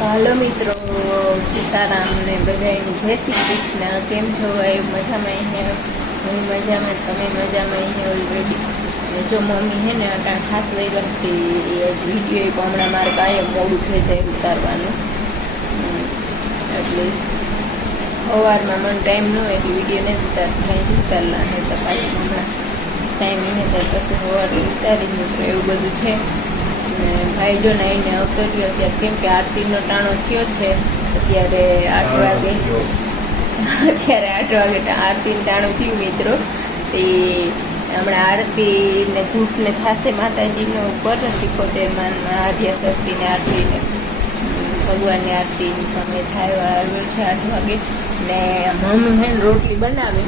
હાલો મિત્રો સીતારામ ને બધાને જય શ્રી કૃષ્ણ. કેમ છો? એ મજામાં અહીંયા હું મજામાં, તમે મજામાં અહીંયા ઓલરેડી જો મમ્મી હે ને અટાણ હાથ એ વીડિયો હમણાં મારે કાયમ મોડું થઈ જાય ઉતારવાનું. એટલે સવારમાં મને ટાઈમ ન હોય એટલે વીડિયો નહીં ઉતાર થાય જ ઉતારલા નહીં. તો હમણાં ટાઈમ એને ત્યારે પછી સવારે ઉતારી મિત્રો એવું બધું છે. ને ભાઈ જો ને એને આવતો રહ્યો અત્યારે કેમ કે આરતીનો ટાણો થયો છે અત્યારે આઠ વાગે. અત્યારે આઠ વાગે આરતીનું ટાણું થયું મિત્રો. તે હમણાં આરતી ને ધૂપ ને થશે માતાજીનો ઉપર સિકોતેર માનમાં આદ્યા શક્તિને આરતીને. ભગવાનની આરતી સમય થાય આવ્યો છે આઠ વાગે. ને મમ્મી હે રોટલી બનાવે.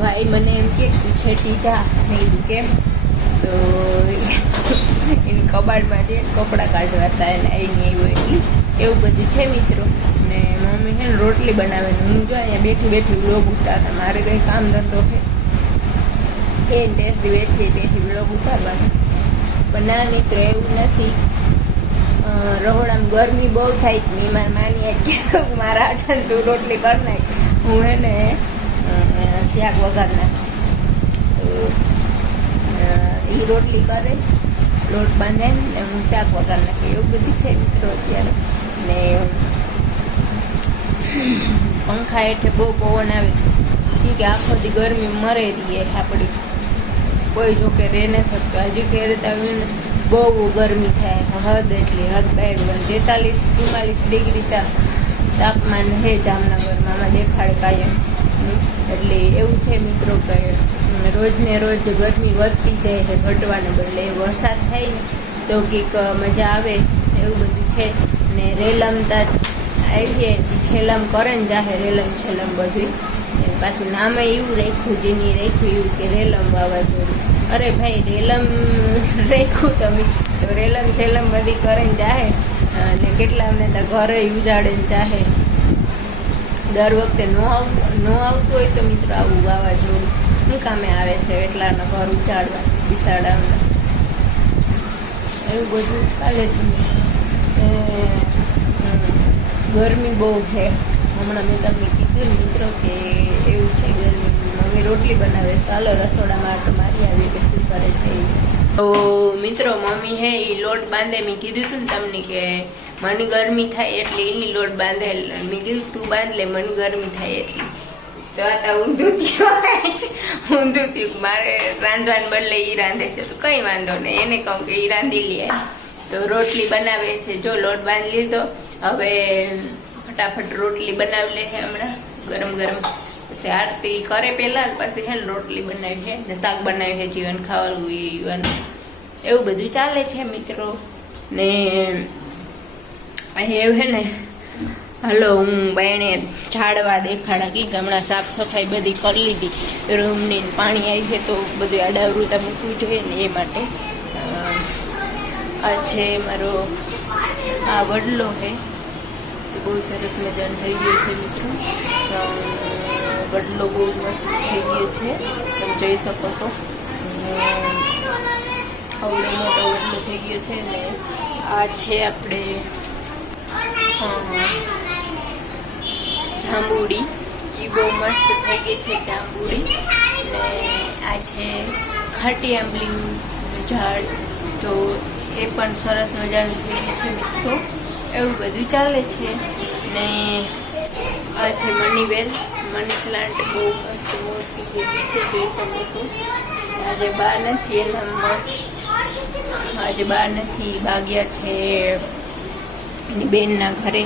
ભાઈ મને એમ કે તું છેટી જા. મેં કીધું કેમ? તો એની કબાટમાં જે કપડાં કાઢવા હતા એને આવીને આવ્યો એવું બધું છે મિત્રો. ને મમ્મી છે ને રોટલી બનાવે ને હું જો અહીંયા બેઠી બેઠી બ્લોગ ઉતારતા મારે કંઈ કામ ધંધો છે. એ દેશથી બેઠી બેઠી વ્લોગ ઉતારવાનું. પણ ના મિત્રો, એવું નથી. રહોડામાં ગરમી બહુ થાય છે. મેં મારા માની કે મારા આઠન તું રોટલી કરી નાખ. હું એને શાક વગર નાખી. તો એ રોટલી કરે, લોટ બાંધે ને હું શાક વગર નાખે. એવું બધું છે મિત્રો અત્યારે. ને પંખા હેઠે બહુ પવન આવે. કે આખો દી ગરમી મરે રહીએ આપણી કોઈ જો કે રે ને થતું હજુ કે રે આવીને બહુ ગરમી થાય. હદ એટલી હદ બહાર તેતાલીસ ચુમ્માલીસ ડિગ્રી તાપમાન હે જામનગરમાં. દેખાડે કાયમ એટલે એવું છે મિત્રો કે રોજ ને રોજ ગરમી વધતી જાય છે, ઘટવાને બદલે વરસાદ થાય ને, તો કંઈક મજા આવે, એવું બધું છે. ને રેલમતા આવીએ ઈ છેલમ કરે ને જાહે, રેલમ છેલમ બધું પાછું નામે એવું રાખ્યું, જેની રાખ્યું એવું કે રેલમ વાવાઝોડું. અરે ભાઈ, રેલમ રાખ્યું તમે. તો રેલમ છેલમ બધી કરે ને જાહે, અને કેટલા અમને તો ઘરે ઉજાડે ને જાહે. દર વખતે નો આવતું નો આવતું હોય તો મિત્રો આવું વાવાઝોડું. કામે આવે છે એટલાના ઘર ઉજાડવા બિસાડાના એવું બધું ચાલે છે. ગરમી બહુ છે. હમણાં મેં તમને કીધું મિત્રો કે એવું છે ગરમી મમ્મી રોટલી બનાવે. ચાલો રસોડામાં આટો મારી આવી કે શું કરે છે. તો મિત્રો, મમ્મી હે એ લોટ બાંધે. મેં કીધું હતું ને તમને કે મને ગરમી થાય એટલે એની લોટ બાંધે. મેં કીધું તું બાંધ લે, મને ગરમી થાય એટલી. તો આ ઊંધું થયું. ઊંધું થયું મારે રાંધવાને બદલે ઈ રાંધે છે. તો કઈ વાંધો નહીં. એને કહું કે ઈ રાંધી લે. તો રોટલી બનાવે છે. જો લોટ બાંધી લીધો. હવે ફટાફટ રોટલી બનાવી લે છે હમણાં. ગરમ ગરમ. પછી આરતી કરે પહેલા, પછી હે રોટલી બનાવી છે ને શાક બનાવી છે જીવન ખાવાનું જીવન એવું બધું ચાલે છે મિત્રો. ને એવું હે ને હલો, હું બાયણે ઝાડવા દેખાડા કે હમણાં સાફ સફાઈ બધી કરી લીધી. રૂમની પાણી આવી છે તો બધું આડાવૃતા મૂકવું જોઈએ ને એ માટે. આ છે મારો, આ વડલો છે. તો બહુ સરસ મજાનું થઈ ગયો છે મિત્રો. વડલો બહુ મસ્ત થઈ ગયો છે. તમે જોઈ શકો છો. હવે મોટો વડલો થઈ ગયો છે ને આ છે આપણે હા જાંબુડી. એ બહુ મસ્ત થઈ ગઈ છે જાંબુડી. ને આ છે ખાટી આંબલીનું ઝાડ. તો એ પણ સરસ મજાનું થઈ ગયું છે મિત્રો. એવું બધું ચાલે છે. ને આ છે મની વેલ મની પ્લાન્ટ બહુ મસ્ત મોટી ગઈ છે જોઈ શકો છો. આજે બહાર નથી એના આજે બહાર નથી. બાગ્યા છે એની બેનના ઘરે.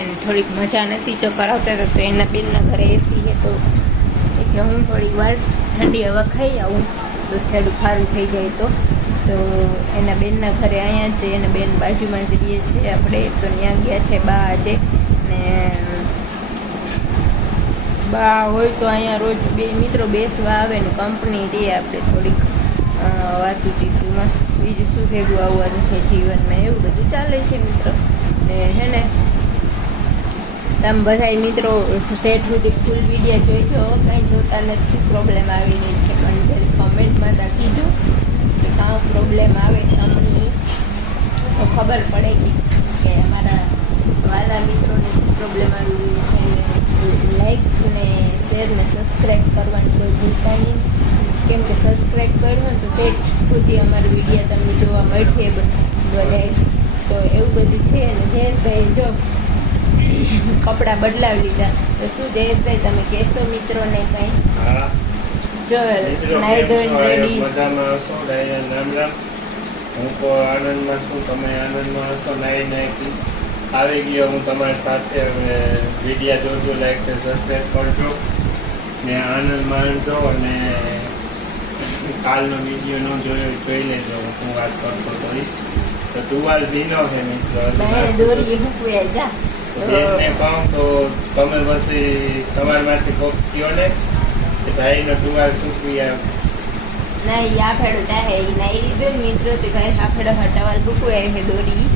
એને થોડીક મજા નથી ચક્કર આવતા હતા તો એના બેનના ઘરે એસી છે તો એ કે હું થોડીક વાર ઠંડી હવા ખાઈ આવું. તો થોડું ખારું થઈ જાય તો. તો એના બેનના ઘરે અહીંયા છે, એના બેન બાજુમાં જ રહીએ છે. આપણે તો ત્યાં ગયા છે બા આજે. ને બા હોય તો અહીંયા રોજ બે મિત્રો બેસવા આવે ને કંપની રે આપણે થોડીક વાતું ચીતુમાં બીજું શું ભેગું આવવાનું છે જીવનમાં? એવું બધું ચાલે છે મિત્રો. હે ને, તમે બધા મિત્રો સેટ સુધી ફૂલ વીડિયો જોઈજો કઈ જોતા નથી પ્રોબ્લેમ આવી રહી છે મને જરી કમેન્ટમાં કીજો કે કાં પ્રોબ્લેમ આવે તમને તો ખબર પડે કે કે અમારા વાલા મિત્રોને શું પ્રોબ્લેમ આવી રહ્યું છે લાઈક ને શેર ને સબસ્ક્રાઈબ કરવાનું કોઈ ભૂલતા નહીં કેમ કે સબસ્ક્રાઈબ કર્યું હોય તો સેટ સુધી અમારા વીડિયો તમને જોવા મળશે બધાય તો એવું બધું છે અને જયેશભાઈ જો કપડાં બદલાવી લીધા. તો શું જયેશભાઈ તમે કહેશો મિત્રોને કંઈ? જો મિત્રો નાઈ ધોઈને રેડી. મજામાં હશો રામ રામ હું તો આનંદમાં છું તમે આનંદમાં હશો નાઈ નાખી. આવી ગયો હું તમારી સાથે હવે વિડીયા જોજો લાઈક છે સબસ્ક્રાઈબ કરજો. ને આનંદ માણજો અને કાલનો વીડિયો ન જોયો જોઈ લેજો હું વાત કરતો તો ઈ. તો ટુવાલ ભીનો છે મિત્રો દોરી મૂકવે જા બેનને કહું તો તમે પછી તમારામાંથી કોક કયો ને ભાઈનો ટુવાલ સૂકવી આપ ના ઈ આ ફેડો ચાહે ઈ ના ઈ લીધો ને મિત્રો તે ભાઈ આ હટાવાલ છે દોરી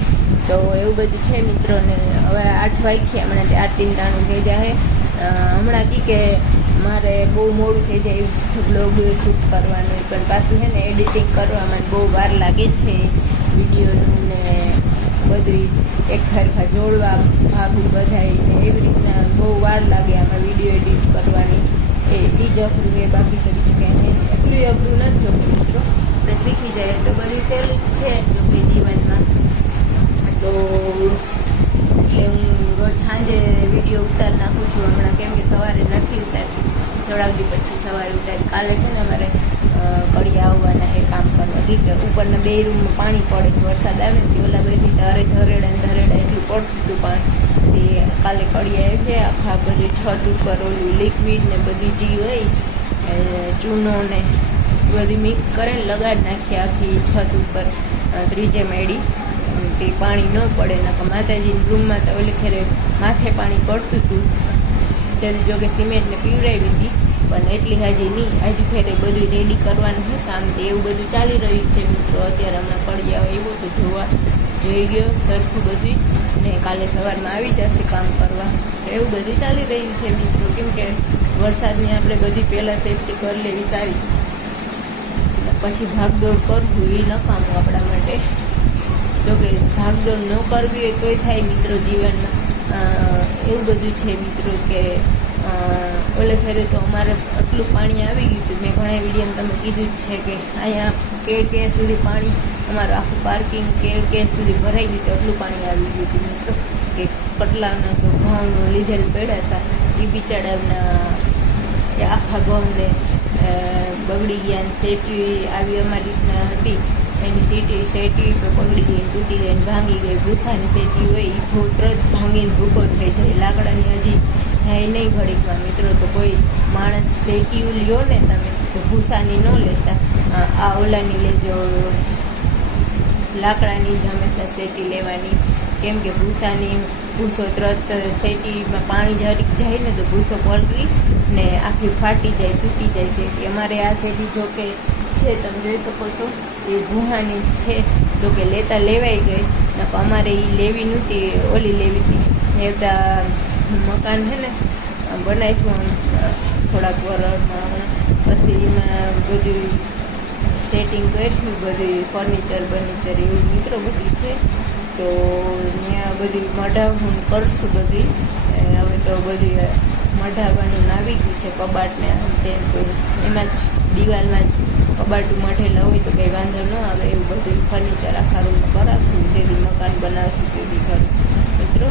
તો એવું બધું છે મિત્રો ને હવે આઠ વાગ્યા હમણાં તે આરતી રાણું થઈ જાય હમણાં કી કે મારે બહુ મોડું થઈ જાય બ્લોગ શૂટ કરવાનું પણ પાછું છે ને એડિટિંગ કરવામાં બહુ વાર લાગે છે બધું એક ખરખા જોડવા ભાગું બધાય ને એવી રીતના બહુ વાર લાગે આમાં વીડિયો એડિટ કરવાની. એ ઈ જ અઘરું એ બાકી તો બીજું નહીં. એટલું અઘરું નથી જોતું મિત્રો. આપણે શીખી જાય તો બધી સહેલું છે જો કે જીવનમાં. તો એટલે હું રોજ સાંજે વીડિયો ઉતાર નાખું છું. હમણાં કેમ કે સવારે નથી ઉતારતી થોડાક દી પછી સવારે ઉતારી. કાલે છે ને અમારે કડિયા આવવાના એ કામ કરવા ઠીક છે ઉપરના બે રૂમમાં પાણી પડે વરસાદ આવે ને ઓલા બે ધરે ધરેડે ધરેડા એટલું પડતું હતું પાણી. તે કાલે કડિયા આવે છે, આખા બધી છત ઉપર ઓલું લિક્વિડ ને બધી જે હોય ચૂનો ને બધી મિક્સ કરીને લગાડી નાખી આખી છત ઉપર ત્રીજે મેળી. તે પાણી ન પડે, નકર માતાજીની રૂમમાં તો ઓલી ખેરે માથે પાણી પડતું હતું. તે જોકે સિમેન્ટને પીવડાવી હતી. પણ એટલી હજી નહીં. હજી ફેરે બધું રેડી કરવાનું છે કામ તે એવું બધું ચાલી રહ્યું છે મિત્રો. અત્યારે હમણાં કડિયા આવ્યો તો જોવા જોઈ ગયો સરખું બધું ને કાલે સવારમાં આવી જશે કામ કરવા. એવું બધું ચાલી રહ્યું છે મિત્રો. કેમ કે વરસાદની આપણે બધી પહેલાં સેફટી કરી લેવી સારી. પછી ભાગદોડ કરવું એ નકામું આપણા માટે. જોકે ભાગદોડ ન કરવી હોય તોય થાય મિત્રો જીવનમાં. એવું બધું છે મિત્રો કે ઓલે ફેરે તો અમારે આટલું પાણી આવી ગયું હતું. મેં ઘણા વિડીયોમાં તમે કીધું જ છે કે અહીંયા કેર કેર સુધી પાણી, અમારું આખું પાર્કિંગ કેર કેર સુધી ભરાઈ ગયું હતું, આટલું પાણી આવી ગયું હતું. મિત્રો, કે પટલાના તો ઘઉં લીધેલ પડ્યા હતા, એ બિચારાના આખા ઘઉંને બગડી ગયા સેટી આવી અમારી રીતના હતી. એની સીટી શેટી તો બગડી ગઈ, તૂટી ગઈ ભાંગી ગઈ, ભૂસાની સેટી હોય એ ભૂ તરત ભાંગીને ભૂકો થઈ જાય, લાકડાની હજી જાય નહીં ઘડીકમાં મિત્રો, તો કોઈ માણસ શેટીઓ લ્યો ને તમે, તો ભૂસાની ન લેતા. આ- ઓલાની લેજો, લાકડાની જ હંમેશા સેટી લેવાની. કેમ કે ભૂસાની ભૂસો તરત સેટીમાં પાણી જરીક જાય ને તો ભૂસો પલટી ને આખી ફાટી જાય, તૂટી જાય સેટી. અમારે આ સેટી જો કે છે, તમે જોઈ શકો છો એ ભૂહાની છે તો કે લેતા લેવાઈ ગઈ. નકર અમારે એ લેવી નહોતી, ઓલી લેવી હતી. લેતા મકાન છે ને બનાવ્યું થોડાક વરમાં પછી એમાં બધું સેટિંગ કર્યું, બધું ફર્નિચર બર્નિચર એવું મિત્રો બધું છે. તો ત્યાં બધી મઢાવું કરશું બધી. હવે તો બધી મઢાવવાનું આવી ગયું છે, કબાટને આમ તો એમાં જ દિવાલમાં જ કબાટું મઢેલા હોય તો કંઈ વાંધો ન આવે, એવું બધું ફર્નિચર આખા રૂમમાં કરાવશું જેથી મકાન બનાવશું તેથી ઘર મિત્રો,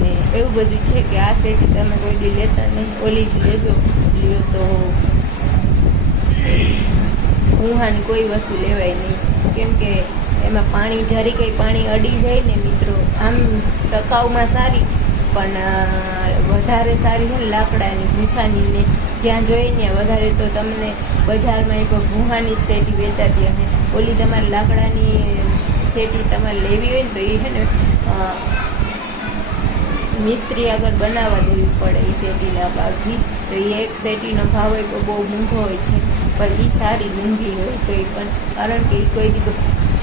ને એવું બધું છે કે આ સેટ તમે કોઈ દી લેતા નહીં, ઓલી જ લેજો. લ્યો તો ઊંહાની કોઈ વસ્તુ લેવાય નહીં. કેમ કે એમાં પાણી, જરી કંઈ પાણી અડી જાય ને મિત્રો, આમ ટકાઉમાં સારી પણ વધારે સારી છે લાકડાની ભૂસાની જ્યાં જોઈને વધારે તો તમને બજારમાં એક ભૂહાની જ શેટી વેચાતી અને ઓલી તમારે લાકડાની શેટી તમારે લેવી હોય ને તો એ છે ને મિસ્ત્રી આગળ બનાવવા દેવી પડે એ સેટીના ભાગથી તો એ એક શેટીનો ભાવ હોય તો બહુ મોંઘો હોય છે, પણ એ સારી મૂંઘી હોય તો એ પણ. કારણ કે એ કોઈ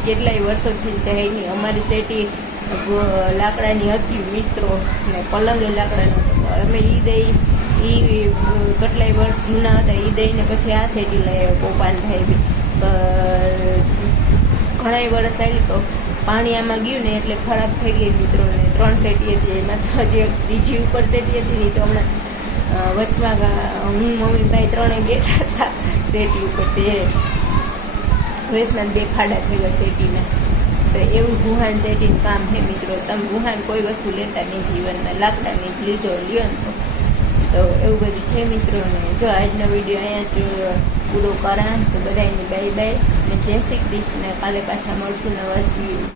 કેટલાય વર્ષોથી જાય નહીં. અમારી ગ- લાકડાની હતી, મિત્રો, ને પલંગ એ લાકડાનો અમે એ દઈ એ કેટલાય વર્ષ જૂના હતા એ દઈને પછી આ સેટી લઈ પોપાન થાય બી ઘણાય વર્ષ આવી તો પાણી આમાં ગયું ને એટલે ખરાબ થઈ ગઈ મિત્રોને ત્રણ સેટી હતી એમાં તો હજી ત્રીજી ઉપર સેટી હતી ને ઈ તો હમણાં વચમાં હું મમ્મી ભાઈ ત્રણેય બેઠા હતા સેટી ઉપર. તે વેસના બે ફાડા થઈ ગયા સેટીના. તો એવું ગુહાણ સેટીનું કામ છે મિત્રો. તમે ગુહાણ કોઈ વસ્તુ લેતા નહીં જીવનમાં લાકડાની જ લીજો, લ્યો ને. તો એવું બધું છે મિત્રો. ને જો આજનો વીડિયો અહીંયા જ પૂરો કરા તો બધાને બાય બાય અને જય શ્રી કૃષ્ણ. કાલે પાછા મળશું નવા.